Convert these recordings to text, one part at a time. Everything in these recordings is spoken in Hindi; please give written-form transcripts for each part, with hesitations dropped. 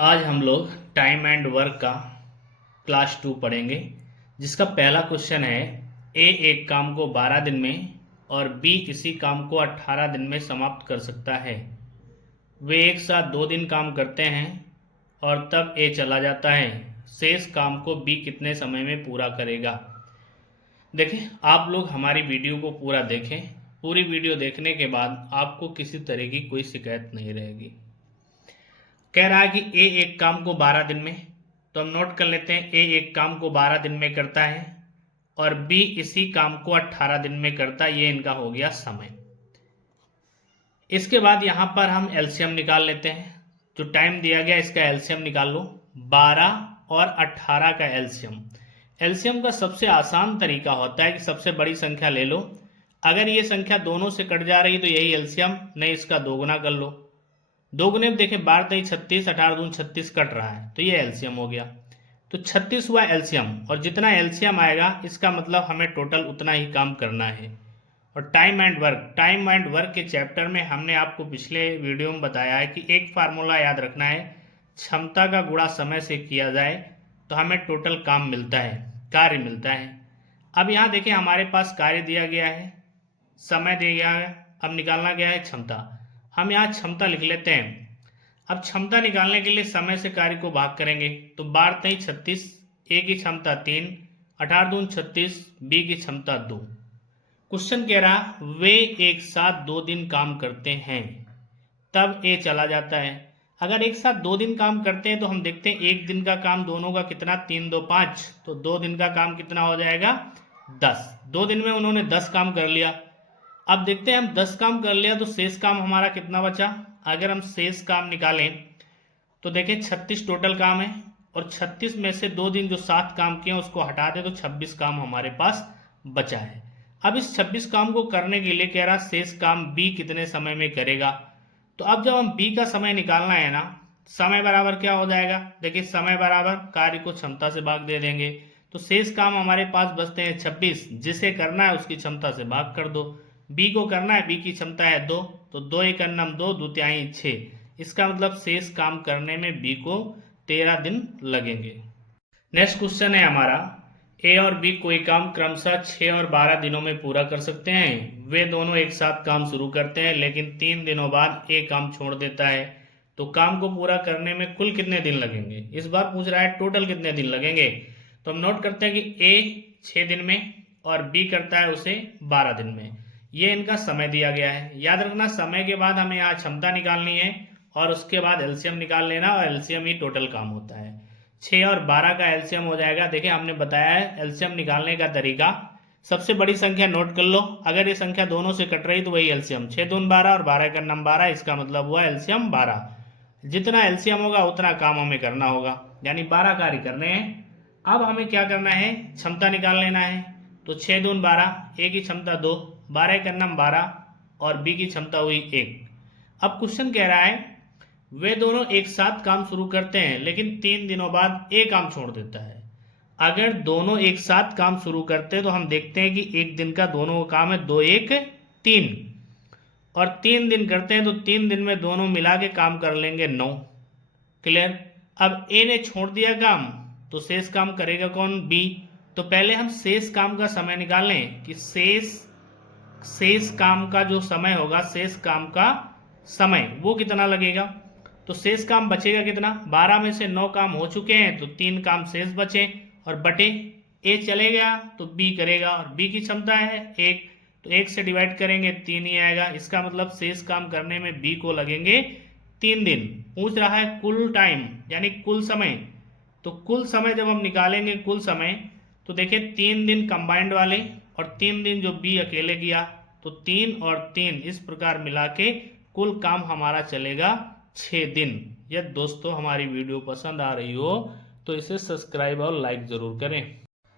आज हम लोग टाइम एंड वर्क का क्लास 2 पढ़ेंगे, जिसका पहला क्वेश्चन है ए एक काम को 12 दिन में और बी इसी काम को 18 दिन में समाप्त कर सकता है। वे एक साथ 2 दिन काम करते हैं और तब ए चला जाता है। शेष काम को बी कितने समय में पूरा करेगा। देखें, आप लोग हमारी वीडियो को पूरा देखें। पूरी वीडियो देखने के बाद आपको किसी तरह की कोई शिकायत नहीं रहेगी। कह रहा है कि ए एक काम को 12 दिन में, तो हम नोट कर लेते हैं ए एक काम को 12 दिन में करता है और बी इसी काम को 18 दिन में करता है। ये इनका हो गया समय। इसके बाद यहां पर हम एलसीएम निकाल लेते हैं। जो टाइम दिया गया इसका एलसीएम निकाल लो। 12 और 18 का एलसीएम। एलसीएम का सबसे आसान तरीका होता है कि सबसे बड़ी संख्या ले लो। अगर ये संख्या दोनों से कट जा रही तो यही एलसीएम, नहीं इसका दोगुना कर लो। दोगुने में देखें 12 3 36, 18 दून 36 कट रहा है, तो ये एलसीएम हो गया। तो 36 हुआ एलसीएम, और जितना एलसीएम आएगा इसका मतलब हमें टोटल उतना ही काम करना है। और टाइम एंड वर्क के चैप्टर में हमने आपको पिछले वीडियो में बताया है कि एक फार्मूला याद रखना है, क्षमता का गुणा समय से किया जाए तो हमें टोटल काम मिलता है, कार्य मिलता है। अब यहाँ देखिए हमारे पास कार्य दिया गया है, समय दिया गया है, अब निकालना गया है क्षमता। हम यहाँ क्षमता लिख लेते हैं। अब क्षमता निकालने के लिए समय से कार्य को भाग करेंगे, तो 12 3 36, ए की क्षमता 3, 18 दून 36, बी की क्षमता 2। क्वेश्चन कह रहा वे एक साथ 2 दिन काम करते हैं, तब ए चला जाता है। अगर एक साथ 2 दिन काम करते हैं तो हम देखते हैं एक दिन का काम दोनों का कितना, 3 2 5, तो 2 दिन का काम कितना हो जाएगा 10। 2 दिन में उन्होंने 10 काम कर लिया। अब देखते हैं हम 10 काम कर लिया तो शेष काम हमारा कितना बचा। अगर हम शेष काम निकालें तो देखें 36 टोटल काम है, और 36 में से 2 दिन जो 7 काम किए उसको हटा दें तो 26 काम हमारे पास बचा है। अब इस 26 काम को करने के लिए कह रहा शेष काम बी कितने समय में करेगा। तो अब जब हम बी का समय निकालना है ना, समय बराबर क्या हो जाएगा, देखिए समय बराबर कार्य को क्षमता से भाग दे देंगे, तो शेष काम हमारे पास बचते हैं 26। जिसे करना है उसकी क्षमता से भाग कर दो। बी को करना है, बी की क्षमता है 2, तो 2 एक अन्नम 2, 2 तिहाई 6। इसका मतलब शेष काम करने में बी को 13 दिन लगेंगे। नेक्स्ट क्वेश्चन है हमारा, ए और बी कोई काम क्रमशः 6 और 12 दिनों में पूरा कर सकते हैं। वे दोनों एक साथ काम शुरू करते हैं, लेकिन 3 दिनों बाद ए काम छोड़ देता है, तो काम को पूरा करने में कुल कितने दिन लगेंगे। इस बार पूछ रहा है टोटल कितने दिन लगेंगे। तो हम नोट करते हैं कि ए 6 दिन में और बी करता है उसे 12 दिन में। ये इनका समय दिया गया है। याद रखना समय के बाद हमें यहाँ क्षमता निकालनी है और उसके बाद एलसीएम निकाल लेना, और एलसीएम ही टोटल काम होता है। 6 और 12 का एलसीएम हो जाएगा। देखिए हमने बताया है एलसीएम निकालने का तरीका। सबसे बड़ी संख्या नोट कर लो, अगर ये संख्या दोनों से कट रही तो वही एलसीएम। 6 दून 12 और 12 का नम 12, इसका मतलब हुआ एलसीएम 12। जितना एलसीएम होगा उतना काम हमें करना होगा, यानी 12 कार्य करने हैं। अब हमें क्या करना है, क्षमता निकाल लेना है। तो 6 दून 12, ए की क्षमता 2, 12 का नम 12 और बी की क्षमता हुई 1। अब क्वेश्चन कह रहा है वे दोनों एक साथ काम शुरू करते हैं, लेकिन 3 दिनों बाद ए काम छोड़ देता है। अगर दोनों एक साथ काम शुरू करते हैं तो हम देखते हैं कि एक दिन का दोनों का काम है 2 1 3, और 3 दिन करते हैं तो 3 दिन में दोनों मिला के काम कर लेंगे 9। क्लियर। अब ए ने छोड़ दिया काम, तो शेष काम करेगा कौन, बी। तो पहले हम शेष काम का समय निकाल लें कि शेष काम का जो समय होगा, शेष काम का समय वो कितना लगेगा। तो शेष काम बचेगा कितना, 12 में से 9 काम हो चुके हैं तो 3 काम शेष बचे, और बटे ए चले गया तो बी करेगा, और बी की क्षमता है 1, तो 1 से डिवाइड करेंगे 3 ही आएगा। इसका मतलब शेष काम करने में बी को लगेंगे 3 दिन। पूछ रहा है कुल टाइम यानी कुल समय, तो कुल समय जब हम निकालेंगे कुल समय, तो देखिए 3 दिन कंबाइंड वाले और 3 दिन जो बी अकेले किया, तो 3 और 3 इस प्रकार मिला के कुल काम हमारा चलेगा 6 दिन। यदि दोस्तों हमारी वीडियो पसंद आ रही हो तो इसे सब्सक्राइब और लाइक जरूर करें।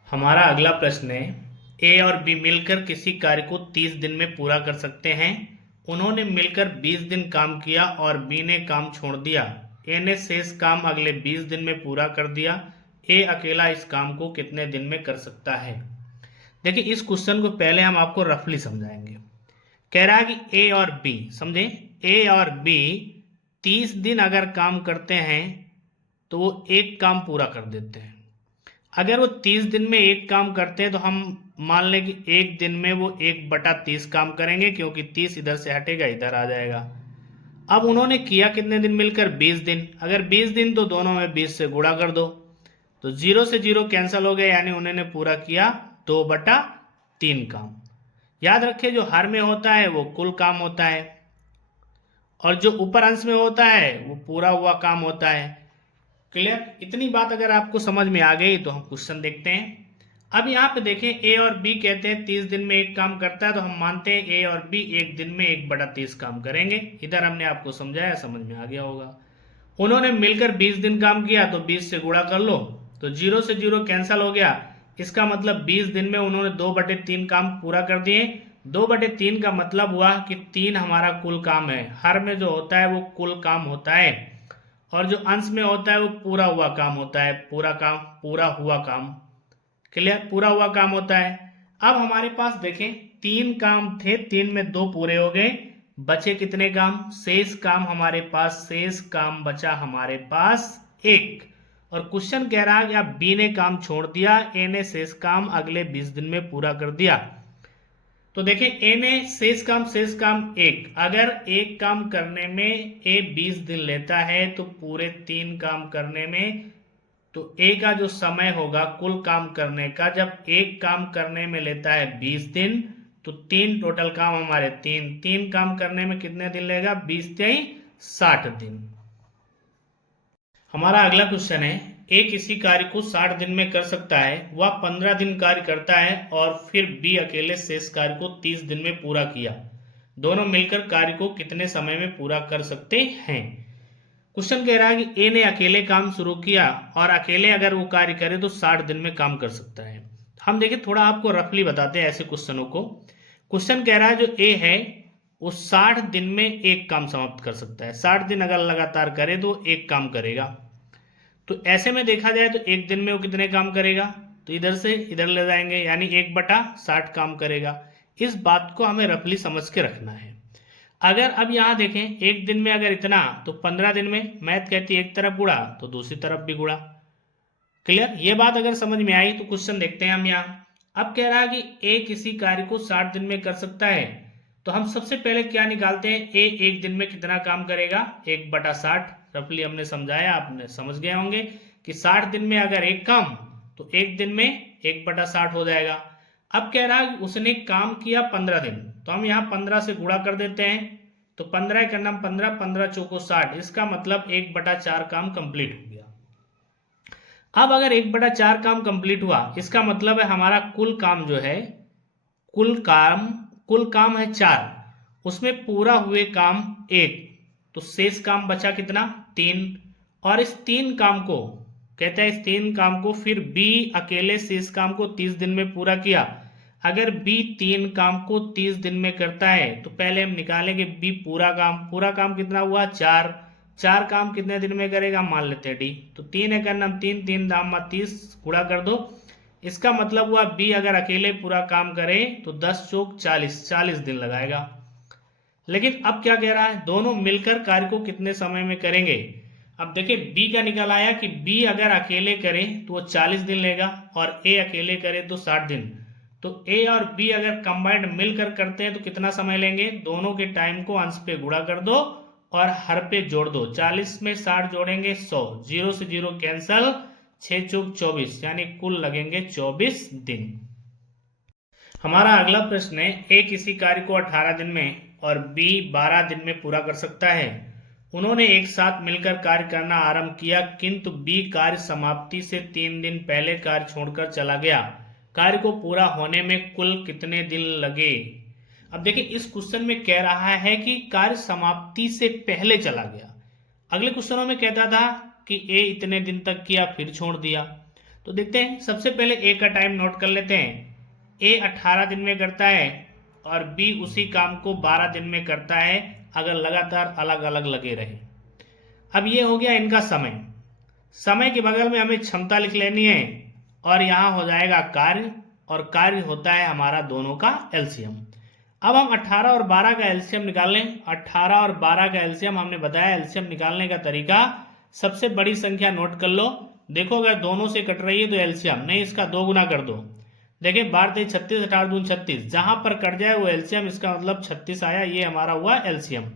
हमारा अगला प्रश्न है, ए और बी मिलकर किसी कार्य को 30 दिन में पूरा कर सकते हैं। उन्होंने मिलकर 20 दिन काम किया और बी ने काम छोड़ दिया। ए ने शेष काम अगले 20 दिन में पूरा कर दिया। ए अकेला इस काम को कितने दिन में कर सकता है। देखिए इस क्वेश्चन को पहले हम आपको रफली समझाएंगे। कह रहा है कि ए और बी, समझे, ए और बी 30 दिन अगर काम करते हैं तो वो एक काम पूरा कर देते हैं। अगर वो 30 दिन में एक काम करते हैं तो हम मान लें कि एक दिन में वो 1/30 काम करेंगे, क्योंकि 30 इधर से हटेगा इधर आ जाएगा। अब उन्होंने किया कितने दिन मिलकर? 20 दिन। अगर 20 दिन तो दोनों में 20 से गुणा कर दो, तो 0 से 0 कैंसिल हो गया, यानी उन्होंने पूरा किया 2/3 काम। याद रखिए जो हर में होता है वो कुल काम होता है, और जो ऊपर अंश में होता है वो पूरा हुआ काम होता है। क्लियर? इतनी बात अगर आपको समझ में आ गई तो हम क्वेश्चन देखते हैं। अब यहाँ पे देखें ए और बी कहते हैं 30 दिन में एक काम करता है, तो हम मानते हैं ए और बी एक दिन में 1/30 काम करेंगे। इधर हमने आपको समझाया, समझ में आ गया होगा। उन्होंने मिलकर 20 दिन काम किया, तो 20 से गुणा कर लो, तो 0 से 0 कैंसिल हो गया। इसका मतलब 20 दिन में उन्होंने 2/3 काम पूरा कर दिए। 2/3 का मतलब हुआ कि 3 हमारा कुल काम है। हर में जो होता है वो कुल काम होता है, और जो अंश में होता है वो पूरा हुआ काम होता है। पूरा काम, पूरा हुआ काम। क्लियर? पूरा हुआ काम होता है। अब हमारे पास देखें 3 काम थे, 3 में 2 पूरे हो गए, बचे कितने काम? शेष काम हमारे पास, शेष काम बचा हमारे पास 1। और क्वेश्चन कह रहा है कि अब बी ने काम छोड़ दिया, ए ने शेष काम अगले 20 दिन में पूरा कर दिया। तो देखें ए ने शेष काम 1, अगर एक काम करने में ए 20 दिन लेता है तो पूरे 3 काम करने में, तो ए का जो समय होगा कुल काम करने का, जब एक काम करने में लेता है 20 दिन, तो 3 टोटल काम हमारे 3 काम करने में कितने दिन लेगा? 20 3 60 दिन। हमारा अगला क्वेश्चन है ए किसी कार्य को 60 दिन में कर सकता है, वह 15 दिन कार्य करता है और फिर बी अकेले शेष कार्य को 30 दिन में पूरा किया। दोनों मिलकर कार्य को कितने समय में पूरा कर सकते हैं? क्वेश्चन कह रहा है कि ए ने अकेले काम शुरू किया, और अकेले अगर वो कार्य करे तो 60 दिन में काम कर सकता है। हम देखें, थोड़ा आपको रफली बताते हैं ऐसे क्वेश्चनों को। क्वेश्चन कह रहा है जो ए है वो 60 दिन में एक काम समाप्त कर सकता है। 60 दिन अगर लगातार करे तो एक काम करेगा। तो ऐसे में देखा जाए तो एक दिन में वो कितने काम करेगा? तो इधर से इधर ले जाएंगे, यानी 1/60 काम करेगा। इस बात को हमें रफली समझ के रखना है। अगर अब यहां देखें एक दिन में अगर इतना, तो 15 दिन में मैथ कहती है एक तरफ गुणा तो दूसरी तरफ भी गुणा। क्लियर? ये बात अगर समझ में आई तो क्वेश्चन देखते हैं हम यहाँ। अब कह रहा है कि ए किसी कार्य को 60 दिन में कर सकता है, तो हम सबसे पहले क्या निकालते हैं? ए एक दिन में कितना काम करेगा? 1/60। रफली हमने समझाया, आपने समझ गए होंगे कि 60 दिन में अगर एक काम, तो एक दिन में 1/60 हो जाएगा। अब कह रहा है उसने काम किया 15 दिन, तो हम यहाँ 15 से गुणा कर देते हैं, तो 15 का नाम 15, 15 चौको 60। इसका मतलब 1/4 काम कंप्लीट हो गया। अब अगर 1/4 काम कंप्लीट हुआ, इसका मतलब है हमारा कुल काम जो है, कुल काम है 4, उसमें पूरा हुए काम 1, तो शेष काम बचा कितना? 3। और इस 3 काम को कहते हैं, इस 3 काम को फिर बी अकेले शेष काम को 30 दिन में पूरा किया। अगर बी 3 काम को 30 दिन में करता है तो पहले हम निकालेंगे बी पूरा काम कितना हुआ? 4 काम कितने दिन में करेगा? मान लेते हैं डी, तो 3 है करना 3, 3 दाम 30 गुणा कर दो। इसका मतलब हुआ बी अगर अकेले पूरा काम करे तो 10 चौक 40 दिन लगाएगा। लेकिन अब क्या कह रहा है? दोनों मिलकर कार्य को कितने समय में करेंगे? अब देखिए बी का निकल आया कि बी अगर अकेले करे तो वो 40 दिन लेगा, और ए अकेले करे तो 60 दिन। तो ए और बी अगर कंबाइंड मिलकर करते हैं तो कितना समय लेंगे? दोनों के टाइम को अंश पे गुणा कर दो और हर पे जोड़ दो। 40 में 60 जोड़ेंगे 100, 0 से 0 कैंसल, 6 चौक 24, यानी कुल लगेंगे 24 दिन। हमारा अगला प्रश्न है ए किसी कार्य को 18 दिन में और बी 12 दिन में पूरा कर सकता है। उन्होंने एक साथ मिलकर कार्य करना आरंभ किया, किंतु बी कार्य समाप्ति से 3 दिन पहले कार्य छोड़कर चला गया। कार्य को पूरा होने में कुल कितने दिन लगे? अब देखिए इस क्वेश्चन में कह रहा है कि कार्य समाप्ति से पहले चला गया। अगले क्वेश्चनों में कहता था कि ए इतने दिन तक किया फिर छोड़ दिया। तो देखते हैं, सबसे पहले ए का टाइम नोट कर लेते हैं। ए 18 दिन में करता है और बी उसी काम को 12 दिन में करता है, अगर लगातार अलग अलग लगे रहे। अब ये हो गया इनका समय के बगल में हमें क्षमता लिख लेनी है, और यहां हो जाएगा कार्य, और कार्य होता है हमारा दोनों का एलसीएम। अब हम 18 और 12 का एलसीएम निकाल लें। 18 और 12 का एलसीएम हमने बताया, एलसीएम निकालने का तरीका सबसे बड़ी संख्या नोट कर लो। देखो अगर दोनों से कट रही है तो एलसीएम, नहीं इसका 2 गुना कर दो। देखिए 12 तेईस 36, 18 दूनी 36, जहां पर कट जाए वो एलसीएम, इसका मतलब 36 आया, ये हमारा हुआ एलसीएम।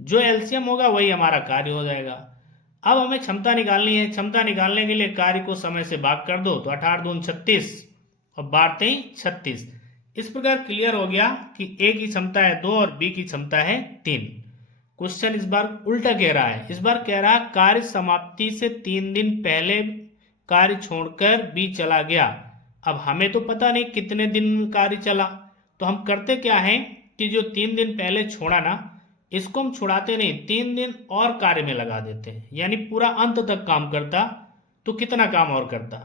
जो एलसीएम होगा वही हमारा कार्य हो जाएगा। अब हमें क्षमता निकालनी है। क्षमता निकालने के लिए कार्य को समय से भाग कर दो, तो 18 दूनी 36 और 12 तेईस 36। इस प्रकार क्लियर हो गया कि ए की क्षमता है 2 और बी की क्षमता है 3। क्वेश्चन इस बार उल्टा कह रहा है। इस बार कह रहा है कार्य समाप्ति से 3 दिन पहले कार्य छोड़कर बी चला गया। अब हमें तो पता नहीं कितने दिन कार्य चला, तो हम करते क्या है कि जो 3 दिन पहले छोड़ा ना, इसको हम छुड़ाते नहीं, 3 दिन और कार्य में लगा देते हैं, यानी पूरा अंत तक काम करता। तो कितना काम और करता,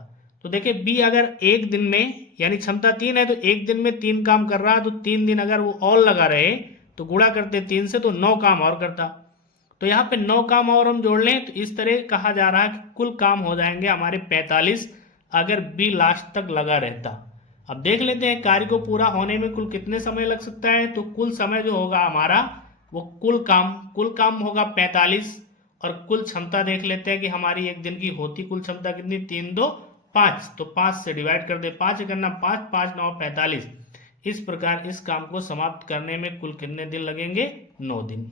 तो देखिए बी अगर एक दिन में, यानी क्षमता 3 है तो एक दिन में 3 काम कर रहा है, तो 3 दिन अगर वो और लगा रहे तो गुणा करते 3 से, तो 9 काम और करता। तो यहाँ पे 9 काम और हम जोड़ लें, तो इस तरह कहा जा रहा है कि कुल काम हो जाएंगे हमारे 45 अगर बी लास्ट तक लगा रहता। अब देख लेते हैं कार्य को पूरा होने में कुल कितने समय लग सकता है। तो कुल समय जो होगा हमारा वो कुल काम होगा 45, और कुल क्षमता देख लेते हैं कि हमारी एक दिन की होती कुल क्षमता कितनी, 3 2 5, तो 5 से डिवाइड कर दे, 5 करना 5 5 9 45। इस प्रकार इस काम को समाप्त करने में कुल कितने दिन लगेंगे, 9 दिन।